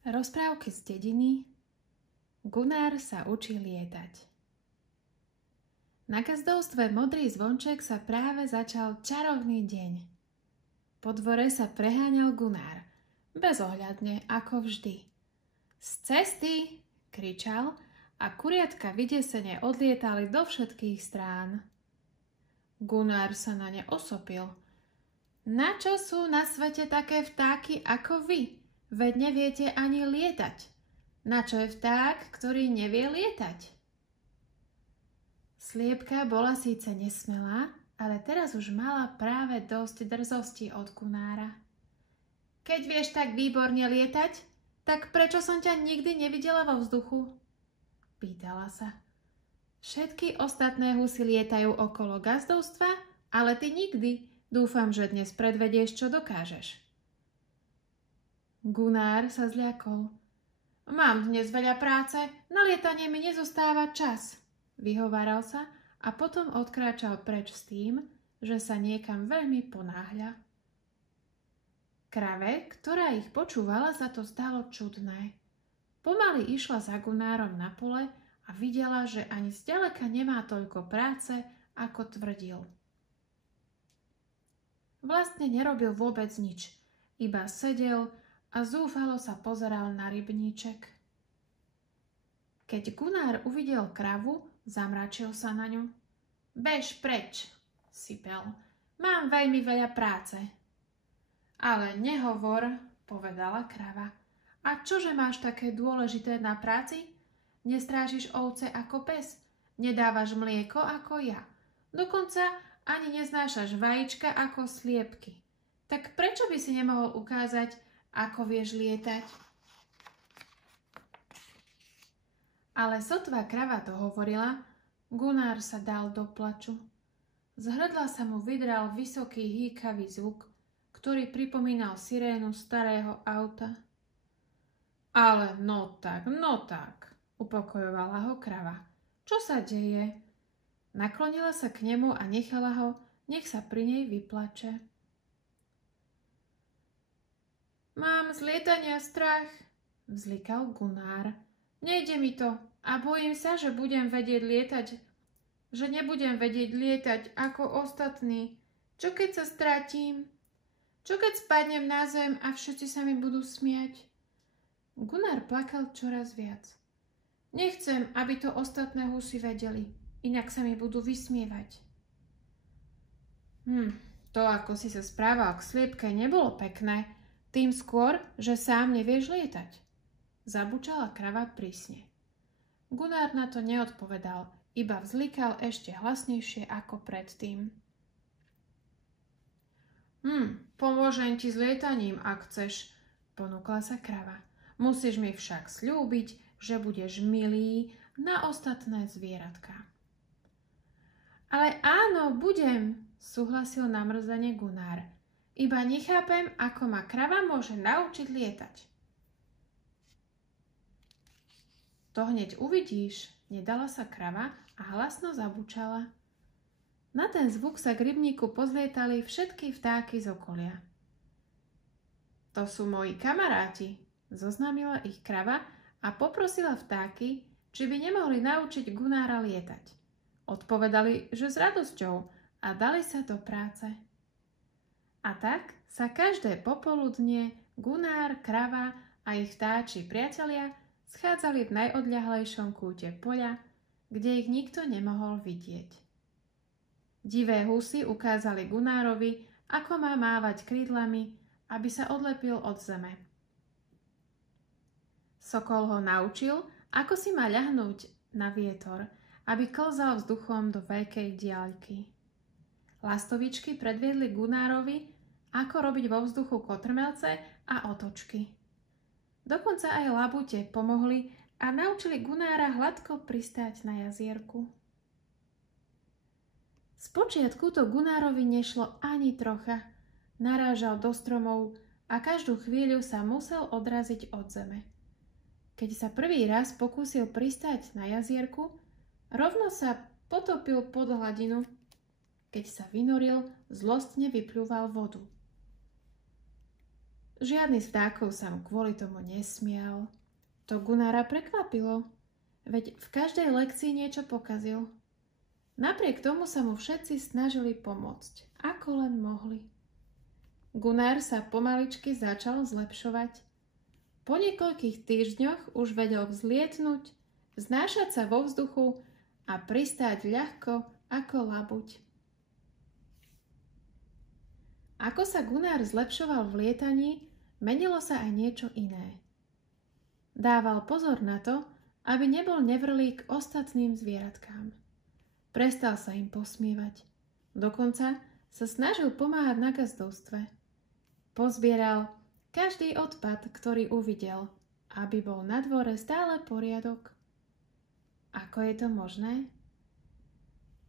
Rozprávky z dediny. Gunnar sa učí lietať. Na gazdovstve Modrý zvonček sa práve začal čarovný deň. Po dvore sa preháňal Gunnar, bezohľadne ako vždy. Z cesty, kričal a kuriatka vydesene odlietali do všetkých strán. Gunnar sa na ne osopil. Na čo sú na svete také vtáky ako vy? Veď neviete ani lietať. Na čo je vták, ktorý nevie lietať? Sliepka bola síce nesmelá, ale teraz už mala práve dosť drzosti od Gunnára. Keď vieš tak výborne lietať, tak prečo som ťa nikdy nevidela vo vzduchu? Pýtala sa. Všetky ostatné husy lietajú okolo gazdovstva, ale ty nikdy. Dúfam, že dnes predvedieš, čo dokážeš. Gunnar sa zľakol. Mám dnes veľa práce, na lietanie mi nezostáva čas, vyhováral sa a potom odkráčal preč s tým, že sa niekam veľmi ponáhľa. Krave, ktorá ich počúvala, sa to stalo čudné. Pomaly išla za Gunnárom na pole a videla, že ani zďaleka nemá toľko práce, ako tvrdil. Vlastne nerobil vôbec nič, iba sedel a zúfalo sa pozeral na rybníček. Keď Gunnar uvidel kravu, zamračil sa na ňu. Bež preč, sypel. Mám veľmi veľa práce. Ale nehovor, povedala krava. A čože máš také dôležité na práci? Nestrážiš ovce ako pes, nedávaš mlieko ako ja. Dokonca ani neznášaš vajíčka ako sliepky. Tak prečo by si nemohol ukázať, ako vieš lietať? Ale sotva krava to hovorila, Gunnar sa dal do plaču. Z hrdla sa mu vydral vysoký hýkavý zvuk, ktorý pripomínal sirénu starého auta. Ale no tak, upokojovala ho krava. Čo sa deje? Naklonila sa k nemu a nechala ho, nech sa pri nej vyplače. Mám z lietania strach, vzlikal Gunnar. Nejde mi to a bojím sa, že nebudem vedieť lietať ako ostatní. Čo keď sa stratím? Čo keď spadnem na zem a všetci sa mi budú smiať? Gunnar plakal čoraz viac. Nechcem, aby to ostatné husy vedeli, inak sa mi budú vysmievať. To, ako si sa správal k sliepke, nebolo pekné. Tým skôr, že sám nevieš lietať. Zabučala krava prísne. Gunnar na to neodpovedal, iba vzlikal ešte hlasnejšie ako predtým. Pomôžem ti s lietaním, ak chceš, ponúkla sa krava. Musíš mi však sľúbiť, že budeš milý na ostatné zvieratká. Ale áno, budem, súhlasil namrzene Gunnar. Iba nechápem, ako ma krava môže naučiť lietať. To hneď uvidíš, nedala sa krava a hlasno zabučala. Na ten zvuk sa k rybníku pozlietali všetky vtáky z okolia. To sú moji kamaráti, zoznámila ich krava a poprosila vtáky, či by nemohli naučiť Gunnára lietať. Odpovedali, že s radosťou a dali sa do práce. A tak sa každé popoludnie Gunnar, krava a ich vtáči priatelia schádzali v najodľahlejšom kúte poľa, kde ich nikto nemohol vidieť. Divé husy ukázali Gunnárovi, ako má mávať krídlami, aby sa odlepil od zeme. Sokol ho naučil, ako si má ľahnúť na vietor, aby klzal vzduchom do veľkej diaľky. Lastovičky predviedli Gunnárovi, ako robiť vo vzduchu kotrmelce a otočky. Dokonca aj labute pomohli a naučili Gunnára hladko pristáť na jazierku. Spočiatku to Gunnárovi nešlo ani trocha. Narážal do stromov a každú chvíľu sa musel odraziť od zeme. Keď sa prvý raz pokúsil pristáť na jazierku, rovno sa potopil pod hladinu. Keď sa vynoril, zlostne vypľúval vodu. Žiadny z vtákov sa mu kvôli tomu nesmial. To Gunnara prekvapilo, veď v každej lekcii niečo pokazil. Napriek tomu sa mu všetci snažili pomôcť, ako len mohli. Gunnar sa pomaličky začal zlepšovať. Po niekoľkých týždňoch už vedel vzlietnúť, vznášať sa vo vzduchu a pristáť ľahko ako labuť. Ako sa Gunnar zlepšoval v lietaní, menilo sa aj niečo iné. Dával pozor na to, aby nebol nevrlý k ostatným zvieratkám. Prestal sa im posmievať. Dokonca sa snažil pomáhať na gazdovstve. Pozbieral každý odpad, ktorý uvidel, aby bol na dvore stále poriadok. Ako je to možné?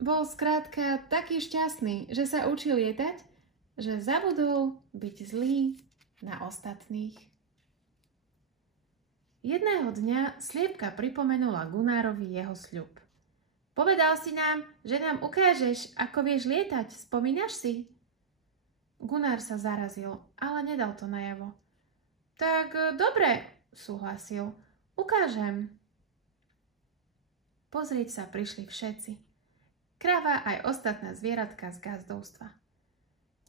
Bol skrátka taký šťastný, že sa učil lietať, že zabudol byť zlý na ostatných. Jedného dňa Sliepka pripomenula Gunnárovi jeho sľub. Povedal si nám, že nám ukážeš, ako vieš lietať, spomínaš si? Gunnar sa zarazil, ale nedal to najavo. Tak dobre, súhlasil, ukážem. Pozrieť sa prišli všetci. Krava aj ostatné zvieratka z gazdovstva.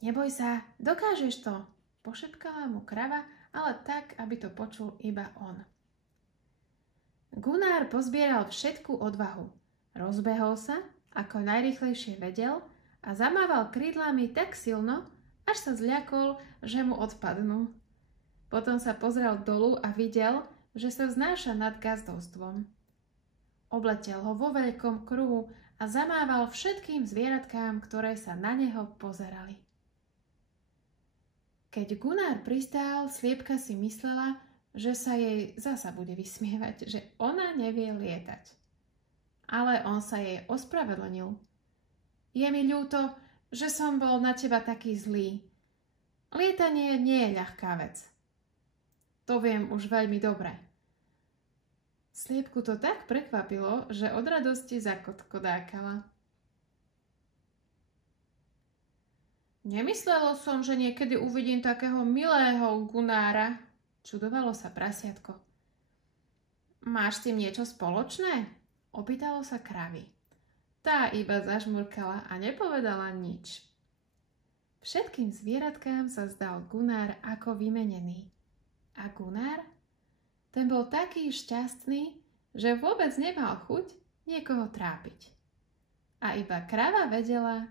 Neboj sa, dokážeš to, pošepkala mu krava, ale tak, aby to počul iba on. Gunnar pozbieral všetku odvahu. Rozbehol sa, ako najrýchlejšie vedel a zamával krídlami tak silno, až sa zľakol, že mu odpadnú. Potom sa pozrel dolu a videl, že sa vznáša nad gazdovstvom. Obletel ho vo veľkom kruhu a zamával všetkým zvieratkám, ktoré sa na neho pozerali. Keď Gunnar pristál, Sliepka si myslela, že sa jej zasa bude vysmievať, že ona nevie lietať. Ale on sa jej ospravedlnil. Je mi ľúto, že som bol na teba taký zlý. Lietanie nie je ľahká vec. To viem už veľmi dobre. Sliepku to tak prekvapilo, že od radosti zakotkodákala. Nemyslelo som, že niekedy uvidím takého milého Gunnára, čudovalo sa prasiatko. Máš s tým niečo spoločné? Opýtalo sa kravy. Tá iba zažmurkala a nepovedala nič. Všetkým zvieratkám sa zdal Gunnar ako vymenený. A Gunnar? Ten bol taký šťastný, že vôbec nemal chuť niekoho trápiť. A iba krava vedela,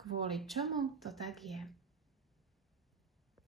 kvôli čomu to tak je.